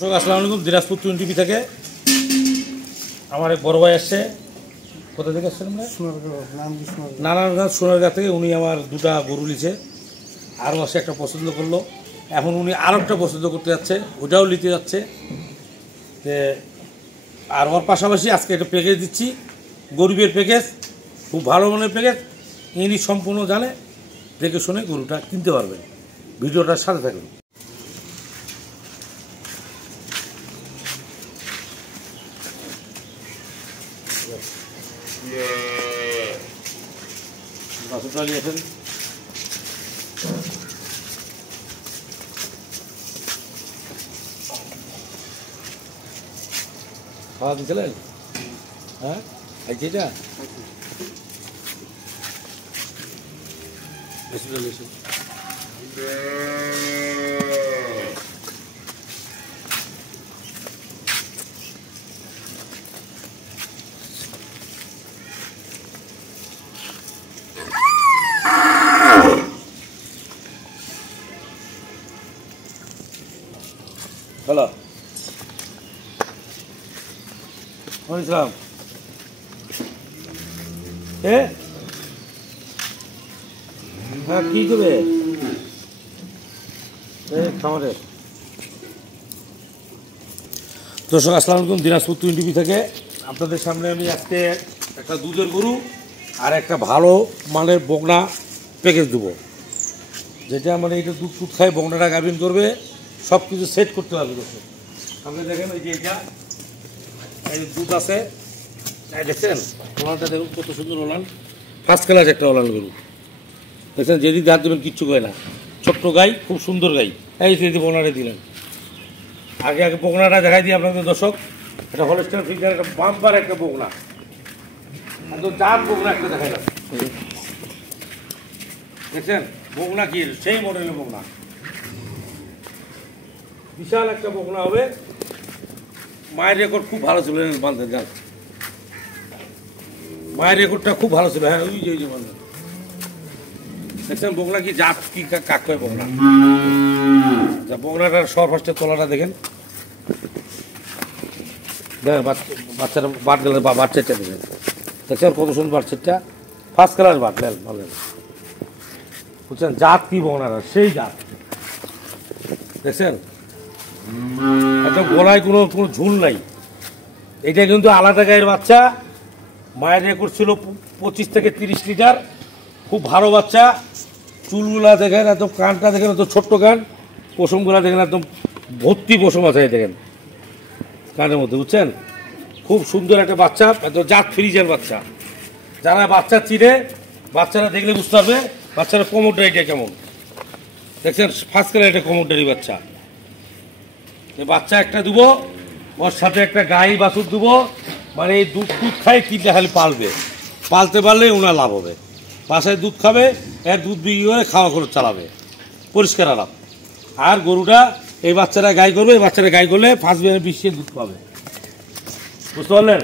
আসসালামু আলাইকুম। Dinajpur twin TV থেকে আমার এক বড় ভাই আসছে। কোথা থেকে আসছেন? নারায়ণগঞ্জ সোনারগাঁ থেকে। উনি আমার দুটা গরু নিছে, আরও আসে একটা পছন্দ করলো। এখন উনি আরও একটা পছন্দ করতে যাচ্ছে, ওটাও নিতে যাচ্ছে। আর ওর পাশাপাশি আজকে একটা প্যাকেজ দিচ্ছি, গরিবের প্যাকেজ, খুব ভালো মানের প্যাকেজ। ইনি সম্পূর্ণ জানে, দেখে শুনে গরুটা কিনতে পারবেন। ভিডিওটার সাথে থাকবেন। বাসুটা নিয়েছেন, খাওয়া দিয়েছিলেন? হ্যাঁ, খাইছি এটা বাসুটা নিয়েছেন। হ্যালো, ইসলাম হ্যাঁ, কী করবে খামারের? দর্শক আসসালামু আলাইকুম। দিনাজপুর টুইন টিভি থেকে আপনাদের সামনে আমি আজকে একটা দুধের গরু আর একটা ভালো মানের বকনা প্যাকেজ দেবো, যেটা মানে এটা দুধ টুধ খায়, বকনাটা গাভিন করবে, সব কিছু সেট করতে পারবে। দর্শক আপনি দেখেন, এই যে এটা এই দুধ আছে, দেখছেন ওলানটা দেখুন কত সুন্দর ওলান, ফার্স্ট ক্লাস একটা ওলান গরু। দেখছেন যেদিক হাত দেবেন কিচ্ছু কয় না, ছোট্ট গাই, খুব সুন্দর গাই। এই যে বকনাটা দিলেন, আগে বকনাটা দেখাই দিই আপনাদের দর্শক। এটা হলস্টাইন ফ্রিজিয়ান, একটা বাম্পার একটা বকনা, একদম জাত বকনা একটা দেখাই না। দেখছেন বকনা কি সেই মডেলের বকনা, বিশাল একটা বকনা হবে। মায়ের রেকর্ড খুব ভালো ছিল বান্ধের গাছ, মায়ের রেকর্ডটা খুব ভালো ছিল। হ্যাঁ, ওই যে বান্ধব দেখছেন বকনা কি জাত কি কাক কয় বকনা। বকনাটার সব ফার্স্টের তলাটা দেখেন, দেখেন বাচ্চারা বাট গেলে বাচ্চাটা দেখেন, দেখছেন কত সুন্দর বাচ্চাটা, ফার্স্ট ক্লাস বাট বলেন। বুঝছেন জাত কি বকনাটা, সেই জাত দেখছেন, একদম গলায় কোনো ঝুল নাই। এটা কিন্তু আলাদা গায়ের বাচ্চা, মায়ের রেকর্ড ছিল 25 থেকে 30 লিটার, খুব ভালো বাচ্চা। চুলগুলা দেখেন, একদম কানটা দেখেন, একদম ছোট্ট কান, পশমগুলা দেখেন একদম ভর্তি পশম আছে দেখেন কানের মধ্যে, বুঝছেন খুব সুন্দর একটা বাচ্চা, একদম জাত ফ্রিজের বাচ্চা। যারা বাচ্চা চিনে, বাচ্চারা দেখলে বুঝতে পারবে বাচ্চারা কোমরডারিটা কেমন। দেখছেন ফার্স্ট ক্লাস একটা কোমরডারি বাচ্চা। বাচ্চা একটা দেবো, ওর সাথে একটা গাই বাছুর দেবো, মানে এই দুধ খায়, তিনটা খালি পালতে পারলে ওনার লাভ হবে। বাসায় দুধ খাবে, এর দুধ বিক্রি করে খাওয়া খরচ চালাবে, পরিষ্কার আলাপ। আর গরুটা এই বাচ্চারা গাই করবে, এই বাচ্চারা গাই করলে ফার্স্ট বিয়ারে 20 দুধ পাবে, বুঝতে পারলেন?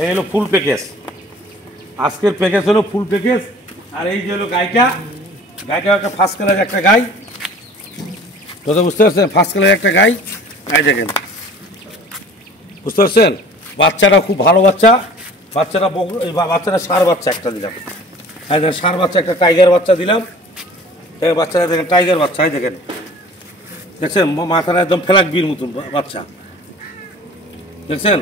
এই হলো ফুল প্যাকেজ, আজকের প্যাকেজ হলো ফুল প্যাকেজ। আর এই যে হলো গাইটা একটা ফার্স্ট ক্লাস একটা গাই, কথা বুঝতে পারছেন? ফার্স্ট ক্লাস একটা গাই, গাই দেখেন, বুঝতে পারছেন? বাচ্চাটা খুব ভালো বাচ্চা, বাচ্চারা ষাঁড় বাচ্চা একটা দিলাম, ষাঁড় বাচ্চা একটা টাইগার বাচ্চা দিলাম। বাচ্চারা দেখেন টাইগার বাচ্চা, দেখেন দেখছেন মাথাটা একদম ফেলাকবির মতন বাচ্চা, দেখছেন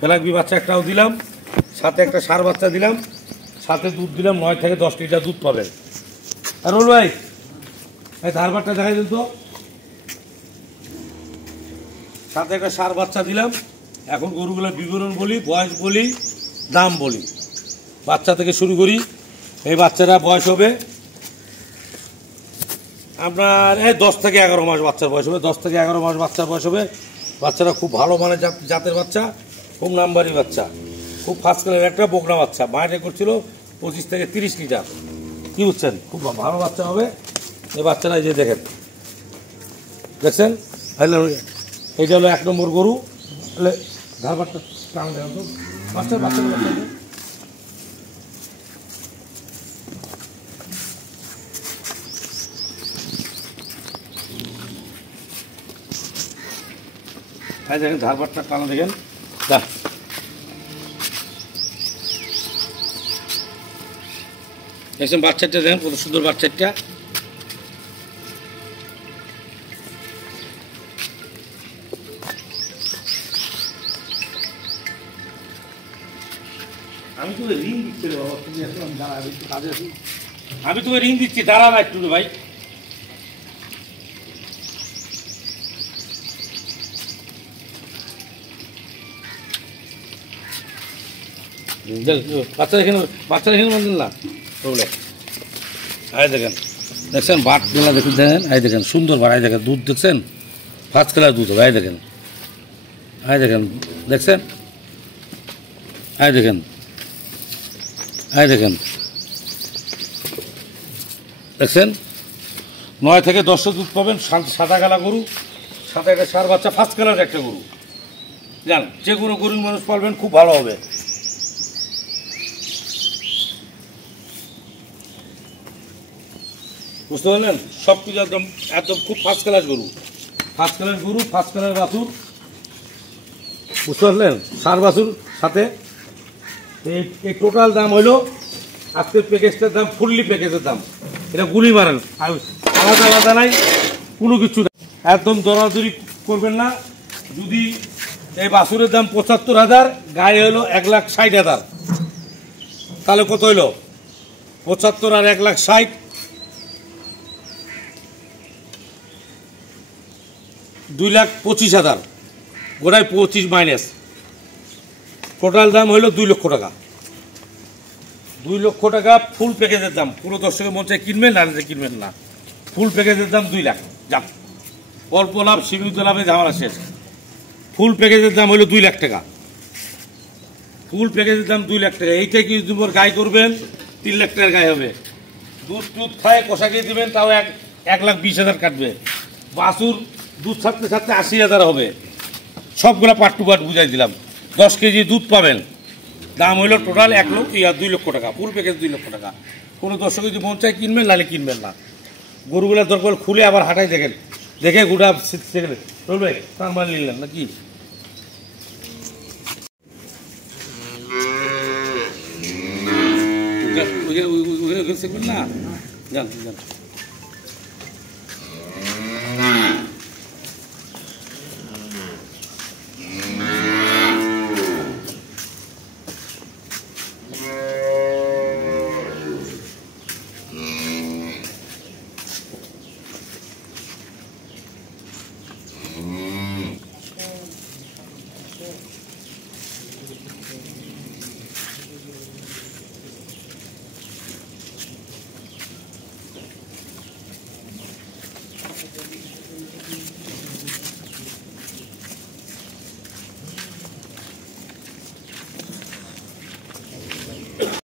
ফেলাকবি বাচ্চা একটাও দিলাম, সাথে একটা ষাঁড় বাচ্চা দিলাম, সাথে দুধ দিলাম 9 থেকে 10 লিটার দুধ পাবেন। আর রোল ভাই এই ধারবারটা দেখাই দিন তো, সাথে একটা ষাঁড় বাচ্চা দিলাম। এখন গরুগুলোর বিবরণ বলি, বয়স বলি, দাম বলি। বাচ্চা থেকে শুরু করি। এই বাচ্চারা বয়স হবে আপনার 10 থেকে 11 মাস বাচ্চার বয়স হবে, 10 থেকে 11 মাস বাচ্চার বয়স হবে। বাচ্চারা খুব ভালো মানের জাতের বাচ্চা, খুব নাম্বারি বাচ্চা, খুব ফার্স্ট ক্লাস একটা বকনা বাচ্চা। মায়ের রেকর্ড ছিল 25 থেকে 30 লিটার, কি বুঝছেন? খুব ভালো বাচ্চা হবে এই বাচ্চারা। এই যে দেখেন, দেখছেন এইটা হলো 1 নম্বর গরু। ধারবারটা টান দেওয়া তো বাচ্চা বাচ্চা এই দেখেন ধারবারটা টানা দেখেন দা দেখছেন বাচ্চাটা দেখেন কত সুন্দর বাচ্চাটা। আমি তোকে ঋণ দিচ্ছি রে বাবা, তুমি এখন আমি দাঁড়া, আমি একটু কাজে আছি, আমি তোকে ঋণ দিচ্ছি, দাঁড়া না একটু রে ভাই। বাচ্চারা এখানে বাঁধেন না বলে। আয় দেখেন দেখছেন বাটগুলা দেখেন, দেখেন আয় দেখেন সুন্দর বার, আয় দেখেন দুধ দেখছেন ফার্স্ট কালার দুধ হবে, আয় দেখেন, আয় দেখেন দেখছেন, আয় দেখেন, আয় দেখেন দেখছেন 9 থেকে 10 দুধ পাবেন। সাদা কালা গরু, সাদা একটা সার বাচ্চা, ফার্স্ট কালার একটা গরু। জান যে কোনো গরুর মানুষ পালবেন খুব ভালো হবে। বুঝতে পারলেন, সব কিছু একদম একদম খুব ফার্স্ট ক্লাস গরু, ফার্স্ট ক্লাস গরু, ফার্স্ট ক্লাস বাছুর। বুঝতে পারলেন, সার বাছুর সাথে। এই টোটাল দাম হইলো আজকের প্যাকেজটার দাম, ফুললি প্যাকেজের দাম। এটা গুলি মারেন, আলাদা আলাদা নাই কোনো কিছু, একদম দরাদরি করবেন না। যদি এই বাছুরের দাম 75,000, গায়ে হলো 1,60,000, তাহলে কত হইলো 75 আর 1,60, 2,25,000, গোড়ায় 25 মাইনাস, টোটাল দাম হইল 2 লক্ষ টাকা। 2 লক্ষ টাকা ফুল প্যাকেজের দাম। পুরো দর্শকের মন চাই কিনবেন, না কিনবেন না। ফুল প্যাকেজের দাম 2 লাখ। যাক, অল্প লাভ সীমিত লাভে ঝামেলা শেষ। ফুল প্যাকেজের দাম হইল 2 লাখ টাকা। ফুল প্যাকেজের দাম 2 লাখ টাকা। এইটা কি দুবার গায়ে করবেন 3 লাখ টাকার গায়ে হবে। দুধ টুধ খায় কষাকে দিবেন, তাও 1,20,000 কাটবে। বাছুর দুধ ছাড়তে ছাড়তে 80,000 হবে। সবগুলা পার্ট টু পার্ট বুঝাই দিলাম। 10 কেজি দুধ পাবেন, দাম হইল টোটাল 2 লক্ষ টাকা। ফুল প্যাকেজ 2 লক্ষ টাকা। কোনো দর্শক যদি মন চাই কিনবেন, নাহলে কিনবেন না। গরুগুলার দরকার খুলে আবার হাঁটাই দেখেন, দেখে গোটা সেকেন্ড চলবে, তার মানে নিলেন নাকি। না জান জান